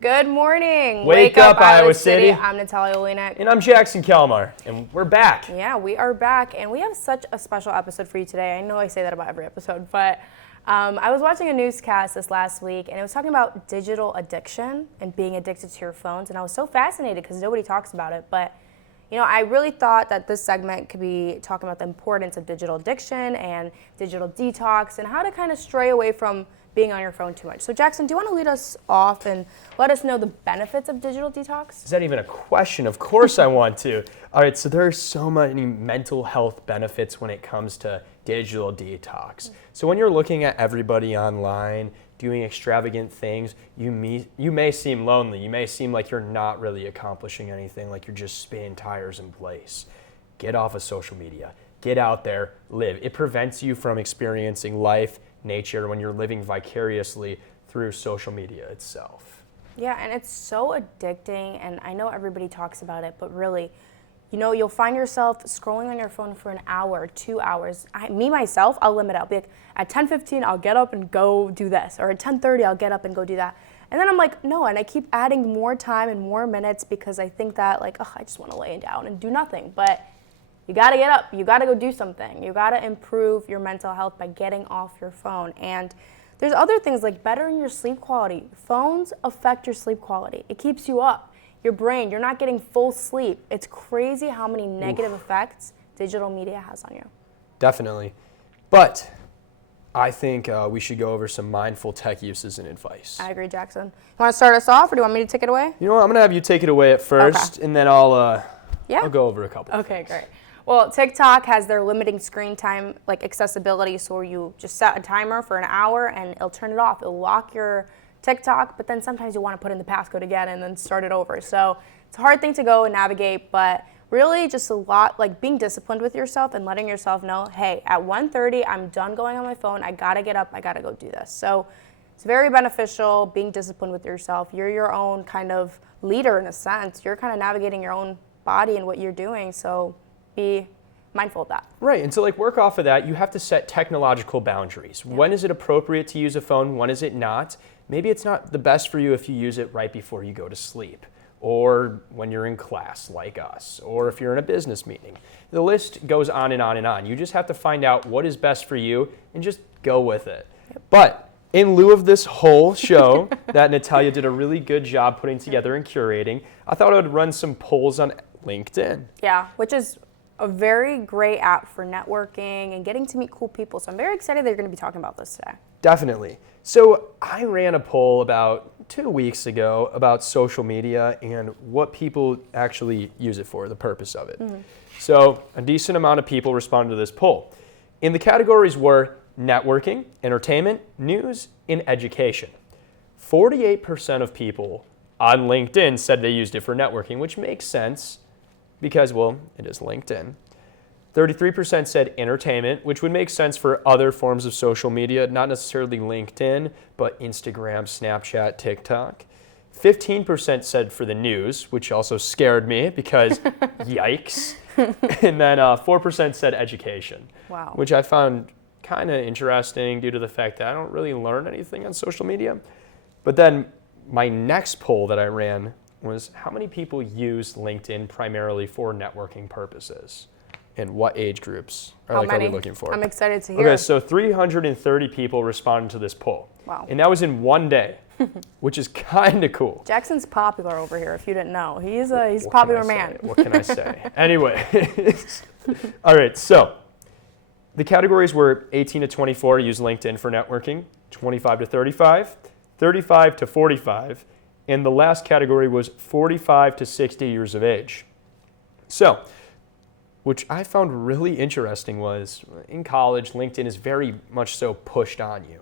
Good morning. Wake up, Iowa City. I'm Natalia Olinek. And I'm Jackson Kalmar, and we're back. Yeah, we are back, and we have such a special episode for you today. I know I say that about every episode, but I was watching a newscast this last week, and it was talking about digital addiction and being addicted to your phones, and I was so fascinated because nobody talks about it, but I really thought that this segment could be talking about the importance of digital addiction and digital detox and how to kind of stray away from being on your phone too much. So Jackson, do you want to lead us off and let us know the benefits of digital detox? Is that even a question? Of course I want to. All right, so there are so many mental health benefits when it comes to digital detox. So when you're looking at everybody online doing extravagant things, you may seem lonely. You may seem like you're not really accomplishing anything, like you're just spinning tires in place. Get off of social media. Get out there, live. It prevents you from experiencing life, nature, when you're living vicariously through social media itself. Yeah, and it's so addicting, and I know everybody talks about it, but really, you'll find yourself scrolling on your phone for an hour, 2 hours. Myself, I'll limit it. I'll be like, at 10:15, I'll get up and go do this, or at 10:30, I'll get up and go do that. And then I'm like, no, and I keep adding more time and more minutes because I think that, I just want to lay down and do nothing. But you got to get up. You got to go do something. You got to improve your mental health by getting off your phone. And there's other things like bettering your sleep quality. Phones affect your sleep quality. It keeps you up. Your brain, you're not getting full sleep. It's crazy how many negative effects digital media has on you. Definitely. But I think we should go over some mindful tech uses and advice. I agree, Jackson. You want to start us off, or do you want me to take it away? You know what? I'm going to have you take it away at first, and then I'll go over a couple. Okay, great. Well, TikTok has their limiting screen time, accessibility, so you just set a timer for an hour and it'll turn it off. It'll lock your TikTok, but then sometimes you want to put in the passcode again and then start it over. So it's a hard thing to go and navigate, but really just a lot being disciplined with yourself and letting yourself know, hey, at 1:30, I'm done going on my phone. I got to get up. I got to go do this. So it's very beneficial being disciplined with yourself. You're your own kind of leader in a sense. You're kind of navigating your own body and what you're doing. So be mindful of that. Right, and to work off of that, you have to set technological boundaries. Yeah. When is it appropriate to use a phone? When is it not? Maybe it's not the best for you if you use it right before you go to sleep, or when you're in class like us, or if you're in a business meeting. The list goes on and on and on. You just have to find out what is best for you and just go with it. Yep. But in lieu of this whole show that Natalia did a really good job putting together and curating, I thought I would run some polls on LinkedIn. Yeah, which is a very great app for networking and getting to meet cool people. So I'm very excited that you're going to be talking about this today. Definitely. So I ran a poll about 2 weeks ago about social media and what people actually use it for, the purpose of it. Mm-hmm. So a decent amount of people responded to this poll. And the categories were networking, entertainment, news, and education. 48% of people on LinkedIn said they used it for networking, which makes sense because, it is LinkedIn. 33% said entertainment, which would make sense for other forms of social media, not necessarily LinkedIn, but Instagram, Snapchat, TikTok. 15% said for the news, which also scared me because yikes. And then 4% said education, wow, which I found kind of interesting due to the fact that I don't really learn anything on social media. But then my next poll that I ran was how many people use LinkedIn primarily for networking purposes? And what age groups are we looking for? I'm excited to hear. Okay, so 330 people responded to this poll. Wow. And that was in one day, which is kind of cool. Jackson's popular over here, if you didn't know. He's a popular man. What can I say? Anyway. All right, so the categories were 18 to 24 use LinkedIn for networking, 25 to 35, 35 to 45, and the last category was 45 to 60 years of age. So, which I found really interesting was, in college, LinkedIn is very much so pushed on you.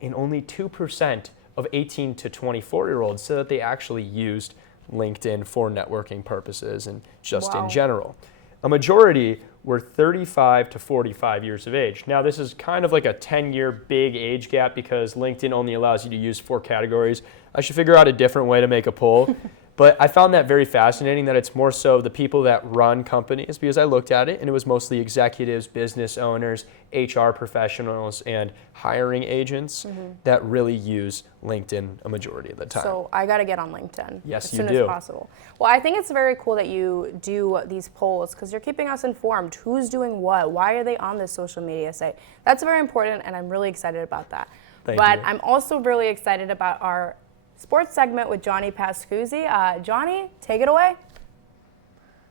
And only 2% of 18 to 24-year-olds said that they actually used LinkedIn for networking purposes and just in general. A majority were 35 to 45 years of age. Now, this is kind of like a 10-year big age gap because LinkedIn only allows you to use 4 categories. I should figure out a different way to make a poll. But I found that very fascinating that it's more so the people that run companies, because I looked at it and it was mostly executives, business owners, HR professionals, and hiring agents that really use LinkedIn a majority of the time. So I got to get on LinkedIn Yes, as you soon do. as possible. Well, I think it's very cool that you do these polls because you're keeping us informed. Who's doing what? Why are they on this social media site? That's very important, and I'm really excited about that. Thank but you. I'm also really excited about our sports segment with Johnny Pascuzzi. Johnny, take it away.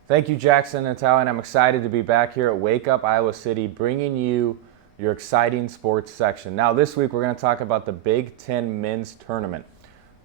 Thank you, Jackson and Natalia, and I'm excited to be back here at Wake Up Iowa City, bringing you your exciting sports section. Now, this week we're going to talk about the Big Ten Men's Tournament.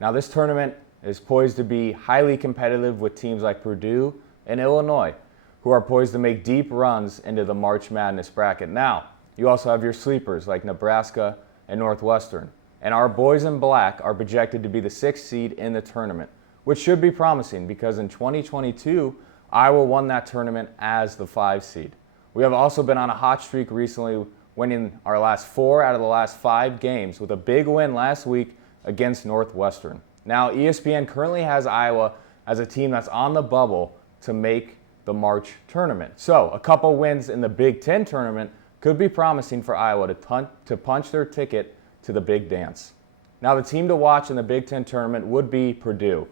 Now, this tournament is poised to be highly competitive with teams like Purdue and Illinois, who are poised to make deep runs into the March Madness bracket. Now, you also have your sleepers like Nebraska and Northwestern. And our boys in black are projected to be the 6th seed in the tournament, which should be promising because in 2022, Iowa won that tournament as the 5 seed. We have also been on a hot streak recently, winning our last 4 out of the last 5 games with a big win last week against Northwestern. Now, ESPN currently has Iowa as a team that's on the bubble to make the March tournament. So, a couple wins in the Big Ten tournament could be promising for Iowa to punch their ticket to the big dance. Now, the team to watch in the Big Ten tournament would be Purdue.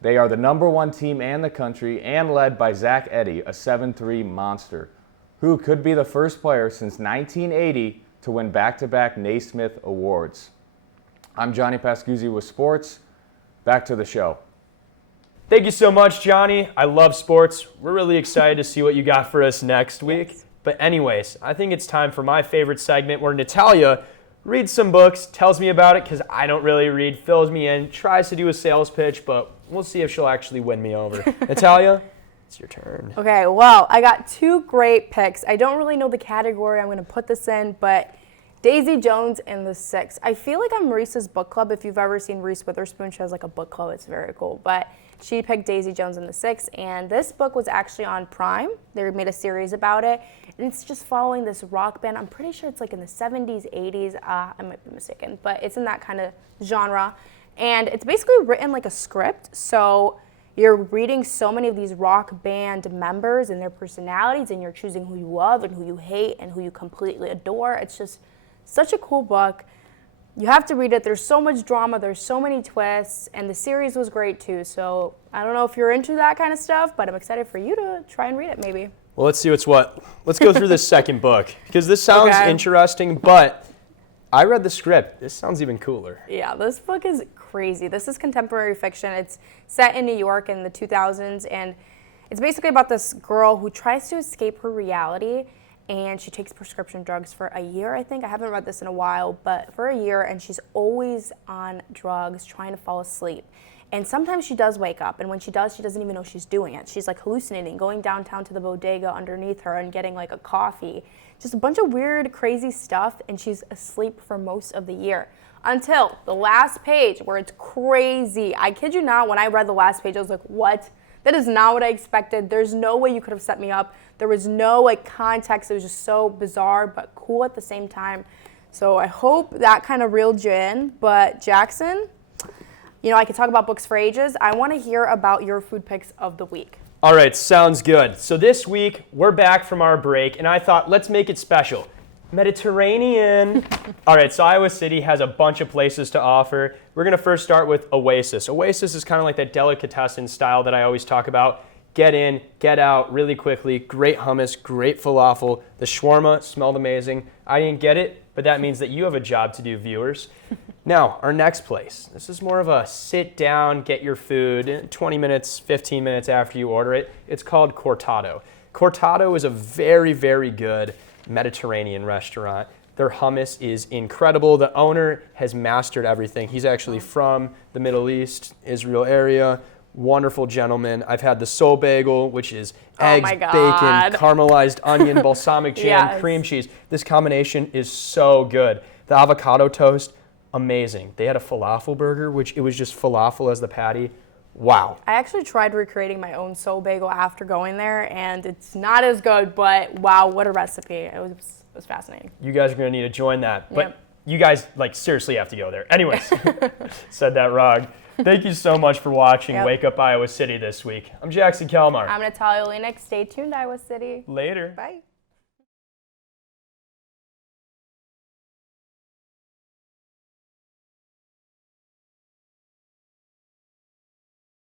They are the #1 team in the country and led by Zach Edey, a 7'3" monster, who could be the first player since 1980 to win back-to-back Naismith Awards. I'm Johnny Pascuzzi with sports. Back to the show. Thank you so much, Johnny. I love sports. We're really excited to see what you got for us next week. Yes. But anyways, I think it's time for my favorite segment where Natalia reads some books, tells me about it because I don't really read, fills me in, tries to do a sales pitch, but we'll see if she'll actually win me over. Natalia, it's your turn. Okay, well, I got 2 great picks. I don't really know the category I'm going to put this in, but Daisy Jones and the Six. I feel like I'm Reese's book club. If you've ever seen Reese Witherspoon, she has like a book club. It's very cool. But she picked Daisy Jones and the Six, and this book was actually on Prime. They made a series about it, and it's just following this rock band. I'm pretty sure it's like in the 70s, 80s. I might be mistaken, but it's in that kind of genre. And it's basically written like a script. So you're reading so many of these rock band members and their personalities, and you're choosing who you love and who you hate and who you completely adore. It's just such a cool book. You have to read it. There's so much drama. There's so many twists. And the series was great too. So I don't know if you're into that kind of stuff, but I'm excited for you to try and read it maybe. Well, let's see what's what. Let's go through this second book because this sounds Okay. interesting, but I read the script. This sounds even cooler. Yeah, this book is crazy. This is contemporary fiction. It's set in New York in the 2000s, and it's basically about this girl who tries to escape her reality, and she takes prescription drugs for a year, I think. I haven't read this in a while, but for a year, and she's always on drugs, trying to fall asleep. And sometimes she does wake up, and when she does, she doesn't even know she's doing it. She's like hallucinating, going downtown to the bodega underneath her and getting like a coffee. Just a bunch of weird, crazy stuff, and she's asleep for most of the year. Until the last page, where it's crazy. I kid you not, when I read the last page, I was like, what? That is not what I expected. There's no way you could have set me up. There was no like context. It was just so bizarre, but cool at the same time. So I hope that kind of reeled you in. But Jackson, you know, I could talk about books for ages. I want to hear about your food picks of the week. All right, sounds good. So this week, we're back from our break, and I thought, let's make it special. Mediterranean. All right, so Iowa City has a bunch of places to offer. We're going to first start with Oasis. Oasis is kind of like that delicatessen style that I always talk about. Get in, get out really quickly. Great hummus, great falafel. The shawarma smelled amazing. I didn't get it, but that means that you have a job to do, viewers. Now, our next place. This is more of a sit down, get your food, 20 minutes, 15 minutes after you order it. It's called Cortado. Cortado is a very, very good Mediterranean restaurant. Their hummus is incredible. The owner has mastered everything. He's actually from the Middle East, Israel area. Wonderful gentleman. I've had the soul bagel, which is eggs, my God. bacon, caramelized onion, balsamic jam, Yes. cream cheese. This combination is so good. The avocado toast, amazing. They had a falafel burger, which it was just falafel as the patty. Wow. I actually tried recreating my own soul bagel after going there, and it's not as good, but wow, what a recipe. It was fascinating. You guys are going to need to join that. But Yep. you guys, like, seriously have to go there. Anyways, said that wrong. Thank you so much for watching Yep. Wake Up Iowa City this week. I'm Jackson Kalmar. I'm Natalia Olenek. Stay tuned, Iowa City. Later. Bye.